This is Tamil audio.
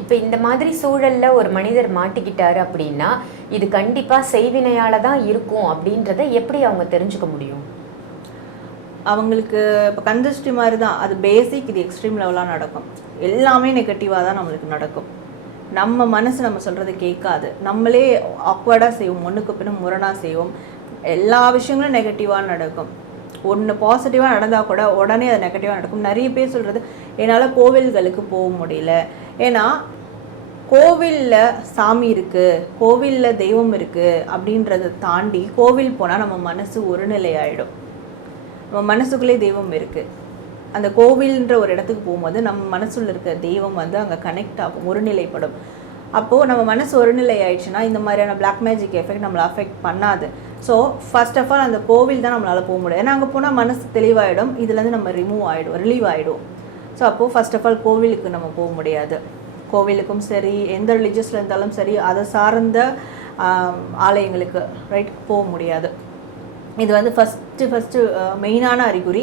இப்போ இந்த மாதிரி சூழல்ல ஒரு மனிதர் மாட்டிக்கிட்டாரு அப்படின்னா இது கண்டிப்பா செய்வினையால தான் இருக்கும் அப்படின்றத எப்படி அவங்க தெரிஞ்சுக்க முடியும்? அவங்களுக்கு இப்போ கந்திருஷ்டி மாதிரி தான், அது பேசிக், இது எக்ஸ்ட்ரீம் லெவலாக நடக்கும். எல்லாமே நெகட்டிவாக தான் நம்மளுக்கு நடக்கும். நம்ம மனசு நம்ம சொல்கிறத கேட்காது, நம்மளே ஆக்வர்டாக செய்வோம், ஒன்றுக்கு பின்ன முரணாக செய்வோம். எல்லா விஷயங்களும் நெகட்டிவாக நடக்கும். ஒன்று பாசிட்டிவாக நடந்தால் கூட உடனே அது நெகட்டிவாக நடக்கும். நிறைய பேர் சொல்கிறது, என்னால் கோவில்களுக்கு போக முடியல. ஏன்னா கோவிலில் சாமி இருக்குது, கோவிலில் தெய்வம் இருக்குது அப்படின்றத தாண்டி கோவில் போனால் நம்ம மனசு ஒரு நிலை ஆகிடும். நம்ம மனசுக்குள்ளே தெய்வம் இருக்குது. அந்த கோவில்ன்ற ஒரு இடத்துக்கு போகும்போது நம்ம மனசுல இருக்க தெய்வம் வந்து அங்கே கனெக்ட் ஆகும், ஒருநிலைப்படும். அப்போது நம்ம மனசு ஒருநிலை ஆயிடுச்சுன்னா இந்த மாதிரியான பிளாக் மேஜிக் எஃபெக்ட் நம்மளை அஃபெக்ட் பண்ணாது. ஸோ ஃபர்ஸ்ட் ஆஃப் ஆல் அந்த கோவில் தான் நம்மளால் போக முடியும். ஏன்னா அங்கே போனால் மனசு தெளிவாயிடும், இதுலேருந்து நம்ம ரிலீவ் ஆகிடும். ஸோ அப்போது ஃபர்ஸ்ட் ஆஃப் ஆல் கோவிலுக்கு நம்ம போக முடியாது. கோவிலுக்கும் சரி, எந்த ரிலீஜியஸில் இருந்தாலும் சரி, அதை சார்ந்த ஆலயங்களுக்கு ரைட் போக முடியாது. இது வந்து ஃபஸ்ட்டு மெயினான அறிகுறி.